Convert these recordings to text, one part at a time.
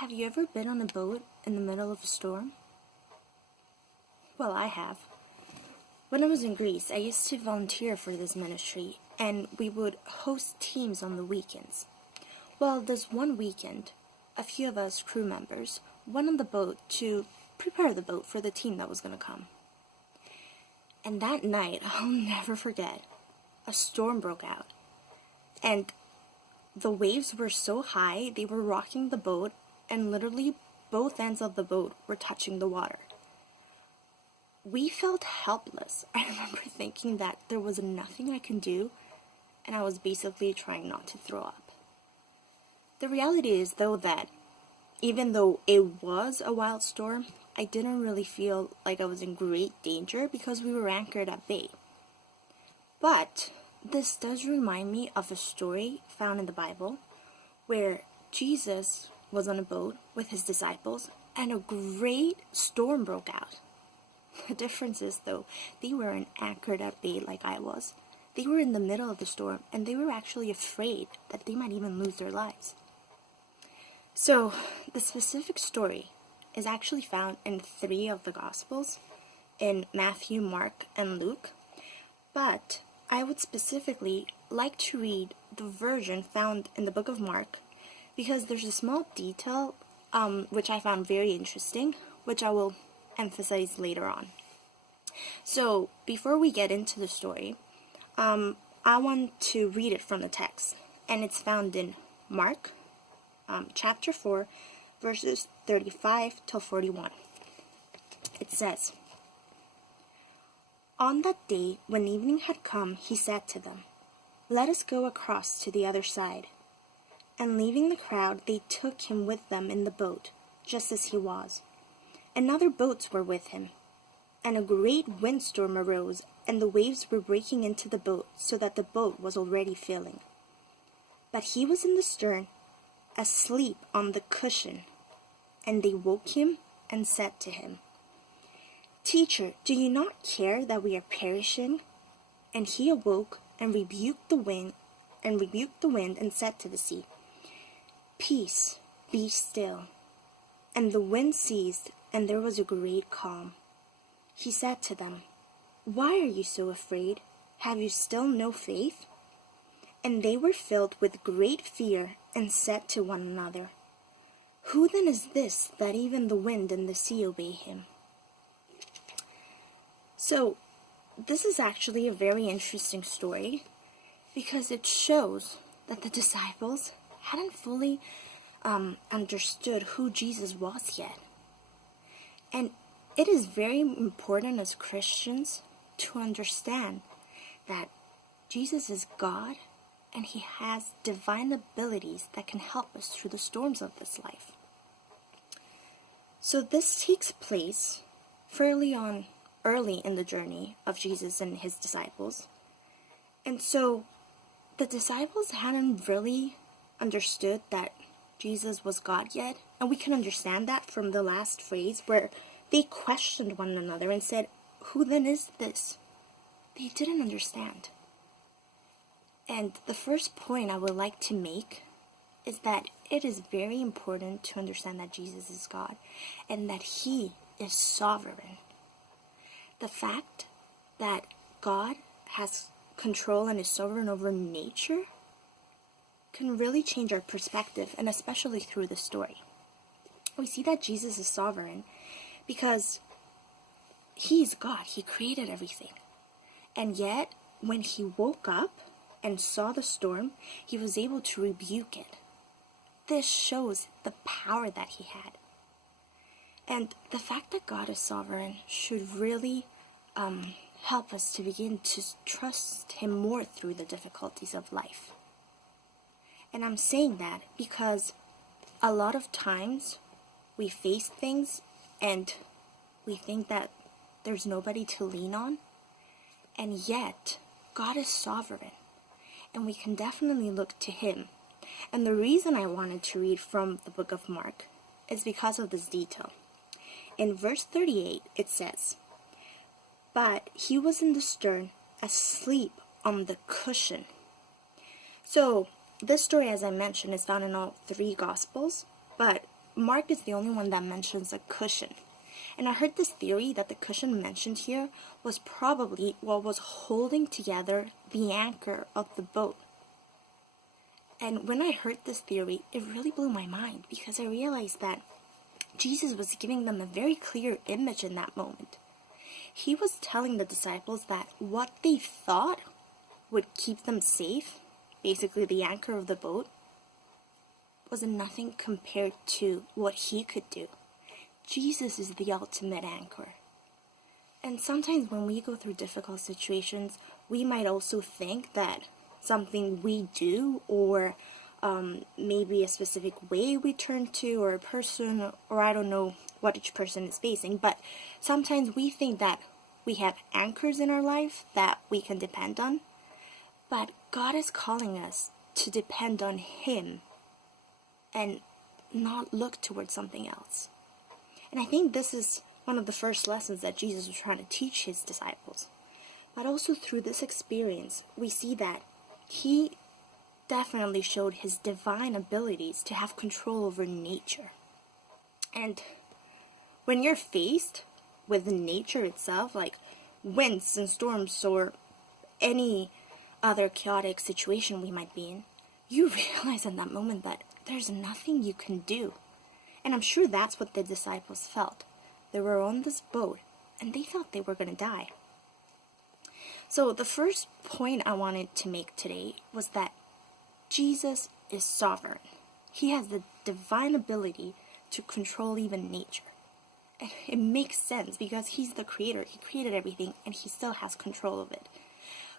Have you ever been on a boat in the middle of a storm? Well, I have. When I was in Greece, I used to volunteer for this ministry, and we would host teams on the weekends. Well, this one weekend, a few of us crew members went on the boat to prepare the boat for the team that was going to come. And that night, I'll never forget, a storm broke out. And the waves were so high, they were rocking the boat, and literally both ends of the boat were touching the water. We felt helpless. I remember thinking that there was nothing I can do, and I was basically trying not to throw up. The reality is, though, that even though it was a wild storm, I didn't really feel like I was in great danger because we were anchored at bay. But this does remind me of a story found in the Bible where Jesus was on a boat with his disciples and a great storm broke out. The difference is, though, they weren't anchored at bay like I was. They were in the middle of the storm, and they were actually afraid that they might even lose their lives. So, the specific story is actually found in 3 of the Gospels, in Matthew, Mark, and Luke, but I would specifically like to read the version found in the book of Mark, because there's a small detail which I found very interesting, which I will emphasize later on. So, before we get into the story, I want to read it from the text, and it's found in Mark, chapter 4, verses 35 till 41. It says, "On that day, when evening had come, he said to them, 'Let us go across to the other side.' And leaving the crowd, they took him with them in the boat, just as he was. And other boats were with him. And a great windstorm arose, and the waves were breaking into the boat, so that the boat was already filling. But he was in the stern, asleep on the cushion. And they woke him and said to him, 'Teacher, do you not care that we are perishing?' And he awoke and rebuked the wind and said to the sea, 'Peace, be still.' And the wind ceased, and there was a great calm. He said to them, 'Why are you so afraid? Have you still no faith?' And they were filled with great fear and said to one another, 'Who then is this that even the wind and the sea obey him?'" So, this is actually a very interesting story because it shows that the disciples hadn't fully understood who Jesus was yet. And it is very important as Christians to understand that Jesus is God and he has divine abilities that can help us through the storms of this life. So this takes place early in the journey of Jesus and his disciples. And so the disciples hadn't really understood that Jesus was God yet. And we can understand that from the last phrase where they questioned one another and said, "Who then is this?" They didn't understand. And the first point I would like to make is that it is very important to understand that Jesus is God and that he is sovereign. The fact that God has control and is sovereign over nature can really change our perspective, and especially through the story. We see that Jesus is sovereign because he is God. He created everything. And yet, when he woke up and saw the storm, he was able to rebuke it. This shows the power that he had. And the fact that God is sovereign should really help us to begin to trust him more through the difficulties of life. And I'm saying that because a lot of times we face things and we think that there's nobody to lean on, and yet God is sovereign, and we can definitely look to him. And the reason I wanted to read from the book of Mark is because of this detail. In verse 38, it says, "But he was in the stern, asleep on the cushion." So, this story, as I mentioned, is found in all 3 Gospels, but Mark is the only one that mentions a cushion. And I heard this theory that the cushion mentioned here was probably what was holding together the anchor of the boat. And when I heard this theory, it really blew my mind because I realized that Jesus was giving them a very clear image in that moment. He was telling the disciples that what they thought would keep them safe, basically the anchor of the boat, was nothing compared to what he could do. Jesus is the ultimate anchor. And sometimes when we go through difficult situations, we might also think that something we do or maybe a specific way we turn to or a person, or I don't know what each person is facing, but sometimes we think that we have anchors in our life that we can depend on. But God is calling us to depend on Him and not look towards something else. And I think this is one of the first lessons that Jesus was trying to teach His disciples. But also through this experience, we see that He definitely showed His divine abilities to have control over nature. And when you're faced with nature itself, like winds and storms or any other chaotic situation we might be in, you realize in that moment that there's nothing you can do. And I'm sure that's what the disciples felt. They were on this boat and they felt they were going to die. So the first point I wanted to make today was that Jesus is sovereign. He has the divine ability to control even nature. And it makes sense because He's the creator. He created everything and He still has control of it.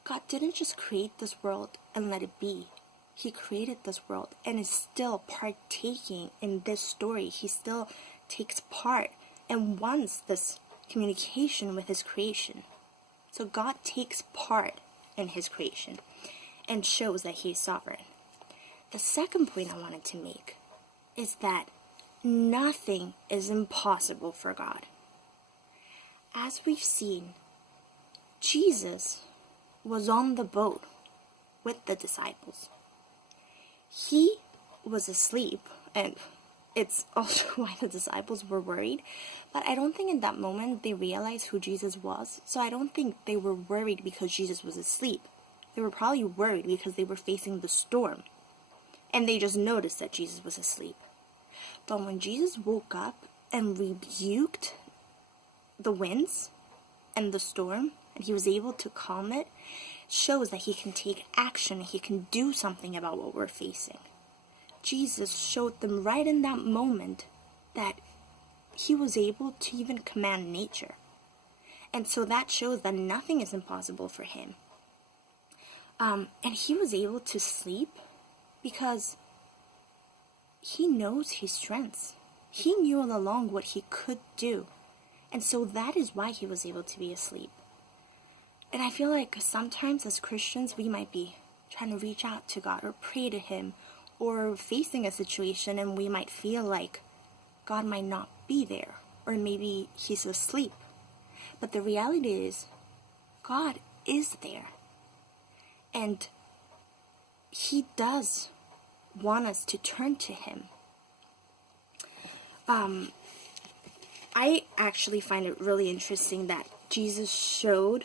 God didn't just create this world and let it be. He created this world and is still partaking in this story. He still takes part and wants this communication with His creation. So God takes part in His creation and shows that He is sovereign. The second point I wanted to make is that nothing is impossible for God. As we've seen, Jesus was on the boat with the disciples. He was asleep, and it's also why the disciples were worried. But I don't think in that moment they realized who Jesus was. So I don't think they were worried because Jesus was asleep. They were probably worried because they were facing the storm. And they just noticed that Jesus was asleep. But when Jesus woke up and rebuked the winds and the storm, and He was able to calm it, shows that He can take action, He can do something about what we're facing. Jesus showed them right in that moment that He was able to even command nature. And so that shows that nothing is impossible for Him. And He was able to sleep because He knows His strengths. He knew all along what He could do. And so that is why He was able to be asleep. And I feel like sometimes as Christians, we might be trying to reach out to God or pray to Him or facing a situation and we might feel like God might not be there or maybe He's asleep. But the reality is, God is there. And He does want us to turn to Him. I actually find it really interesting that Jesus showed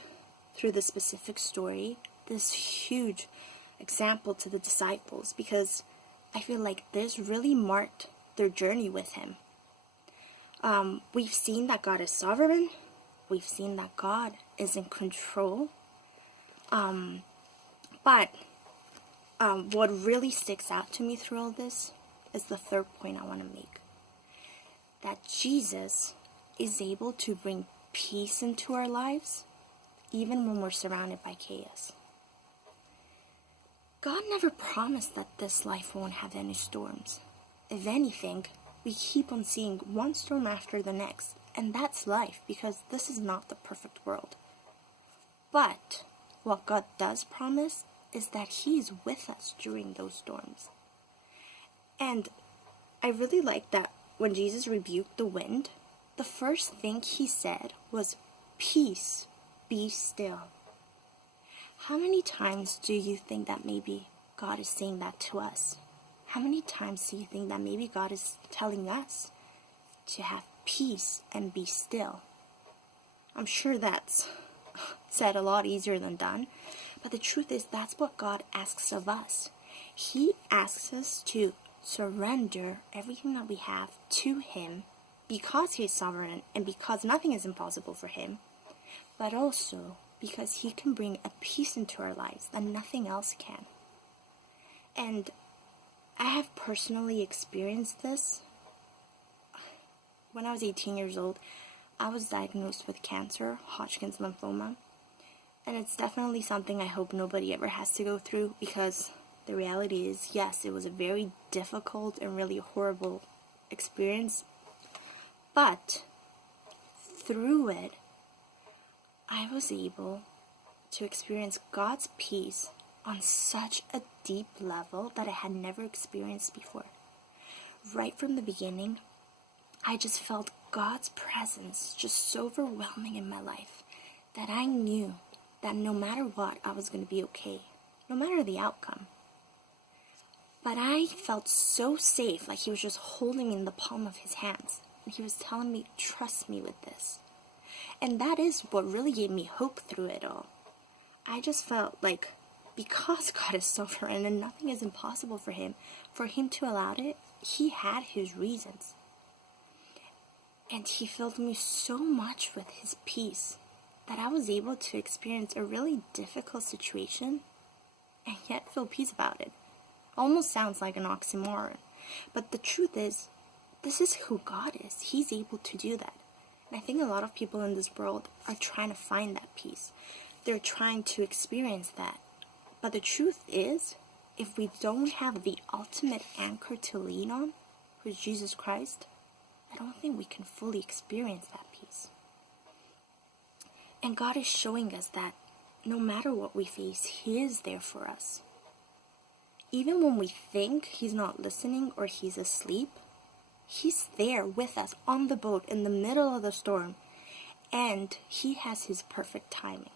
through this specific story this huge example to the disciples, because I feel like this really marked their journey with Him. We've seen that God is sovereign. We've seen that God is in control. But what really sticks out to me through all this is the third point I want to make. That Jesus is able to bring peace into our lives even when we're surrounded by chaos. God never promised that this life won't have any storms. If anything, we keep on seeing one storm after the next, and that's life because this is not the perfect world. But what God does promise is that He is with us during those storms. And I really like that when Jesus rebuked the wind, the first thing He said was, "Peace, be still." How many times do you think that maybe God is saying that to us? How many times do you think that maybe God is telling us to have peace and be still? I'm sure that's said a lot easier than done, but the truth is that's what God asks of us. He asks us to surrender everything that we have to Him because He is sovereign and because nothing is impossible for Him, but also because He can bring a peace into our lives that nothing else can. And I have personally experienced this. When I was 18 years old, I was diagnosed with cancer, Hodgkin's lymphoma, and it's definitely something I hope nobody ever has to go through, because the reality is, yes, it was a very difficult and really horrible experience, but through it, I was able to experience God's peace on such a deep level that I had never experienced before. Right from the beginning, I just felt God's presence just so overwhelming in my life that I knew that no matter what, I was going to be okay, no matter the outcome. But I felt so safe, like He was just holding me in the palm of His hands. And He was telling me, trust me with this. And that is what really gave me hope through it all. I just felt like because God is sovereign and nothing is impossible for Him to allow it, He had His reasons. And He filled me so much with His peace that I was able to experience a really difficult situation and yet feel peace about it. Almost sounds like an oxymoron. But the truth is, this is who God is. He's able to do that. And I think a lot of people in this world are trying to find that peace. They're trying to experience that. But the truth is, if we don't have the ultimate anchor to lean on, who is Jesus Christ, I don't think we can fully experience that peace. And God is showing us that no matter what we face, He is there for us. Even when we think He's not listening or He's asleep, He's there with us on the boat in the middle of the storm, and He has His perfect timing.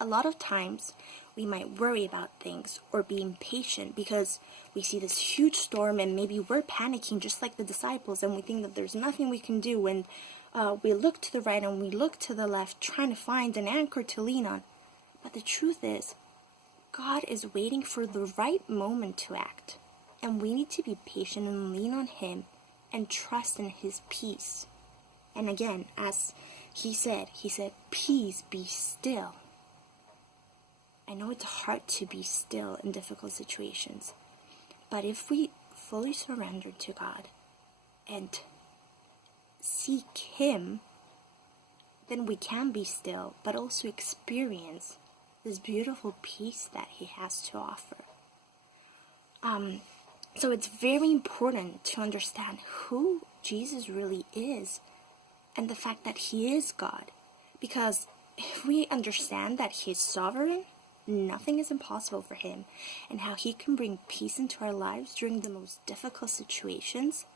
A lot of times, we might worry about things or be impatient because we see this huge storm and maybe we're panicking just like the disciples, and we think that there's nothing we can do, and we look to the right and we look to the left trying to find an anchor to lean on. But the truth is, God is waiting for the right moment to act, and we need to be patient and lean on Him and trust in His peace. And again, as He said, peace, be still. I know it's hard to be still in difficult situations, but if we fully surrender to God and seek Him, then we can be still, but also experience this beautiful peace that He has to offer. So it's very important to understand who Jesus really is and the fact that He is God. Because if we understand that He is sovereign, nothing is impossible for Him, and how He can bring peace into our lives during the most difficult situations,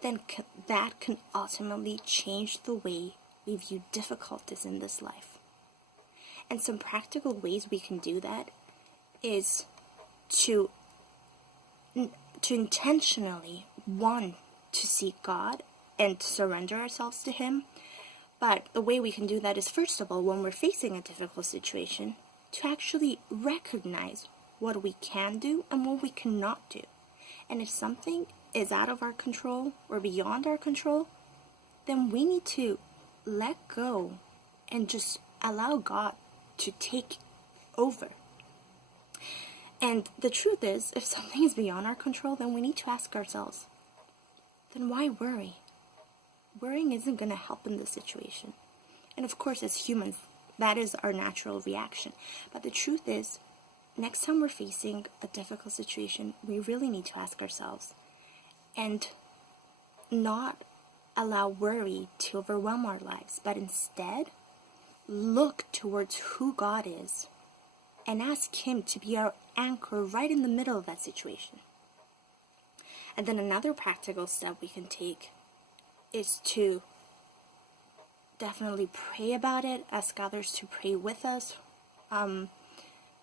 then that can ultimately change the way we view difficulties in this life. And some practical ways we can do that is to intentionally want to seek God and to surrender ourselves to Him. But the way we can do that is, first of all, when we're facing a difficult situation, to actually recognize what we can do and what we cannot do. And if something is out of our control or beyond our control, then we need to let go and just allow God to take over. And the truth is, if something is beyond our control, then we need to ask ourselves, then why worry? Worrying isn't going to help in this situation. And of course, as humans, that is our natural reaction. But the truth is, next time we're facing a difficult situation, we really need to ask ourselves and not allow worry to overwhelm our lives, but instead look towards who God is and ask Him to be our anchor right in the middle of that situation. And then another practical step we can take is to definitely pray about it, ask others to pray with us,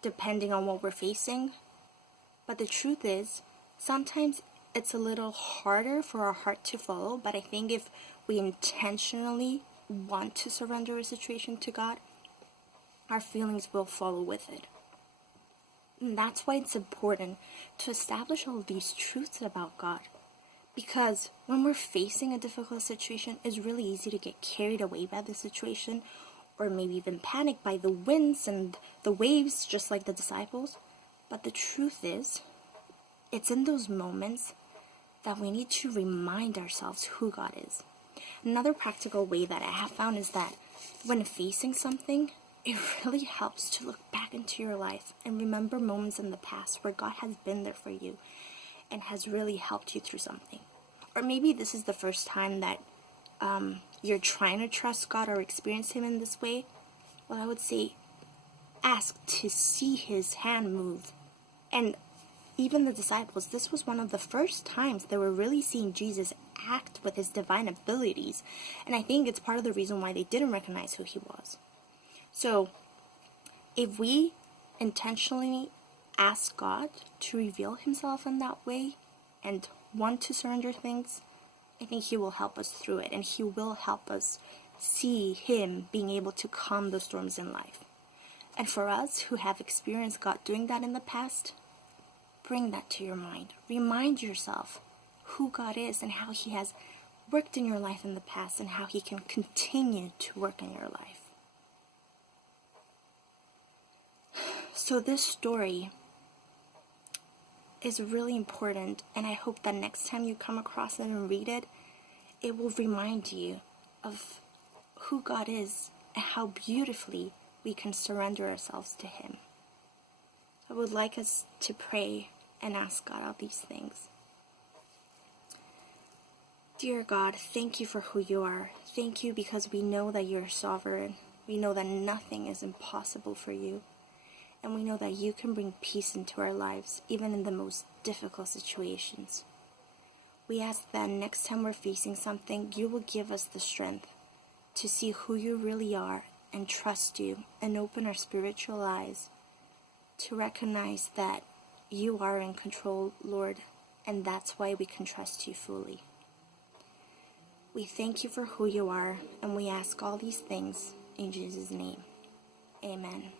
depending on what we're facing. But the truth is, Sometimes it's a little harder for our heart to follow, but I think if we intentionally want to surrender a situation to God, our feelings will follow with it. And that's why it's important to establish all these truths about God. Because when we're facing a difficult situation, it's really easy to get carried away by the situation, or maybe even panic by the winds and the waves, just like the disciples. But the truth is, it's in those moments that we need to remind ourselves who God is. Another practical way that I have found is that when facing something, it really helps to look back into your life and remember moments in the past where God has been there for you and has really helped you through something. Or maybe this is the first time that you're trying to trust God or experience Him in this way. Well, I would say ask to see His hand move. And even the disciples, this was one of the first times they were really seeing Jesus act with His divine abilities. And I think it's part of the reason why they didn't recognize who He was. So, if we intentionally ask God to reveal Himself in that way and want to surrender things, I think He will help us through it, and He will help us see Him being able to calm the storms in life. And for us who have experienced God doing that in the past, bring that to your mind. Remind yourself who God is and how He has worked in your life in the past and how He can continue to work in your life. So this story is really important, and I hope that next time you come across it and read it, it will remind you of who God is and how beautifully we can surrender ourselves to Him. I would like us to pray and ask God all these things. Dear God, thank you for who you are. Thank you because we know that you're sovereign. We know that nothing is impossible for you. And we know that you can bring peace into our lives, even in the most difficult situations. We ask that next time we're facing something, you will give us the strength to see who you really are and trust you, and open our spiritual eyes to recognize that you are in control, Lord, and that's why we can trust you fully. We thank you for who you are, and we ask all these things in Jesus' name. Amen.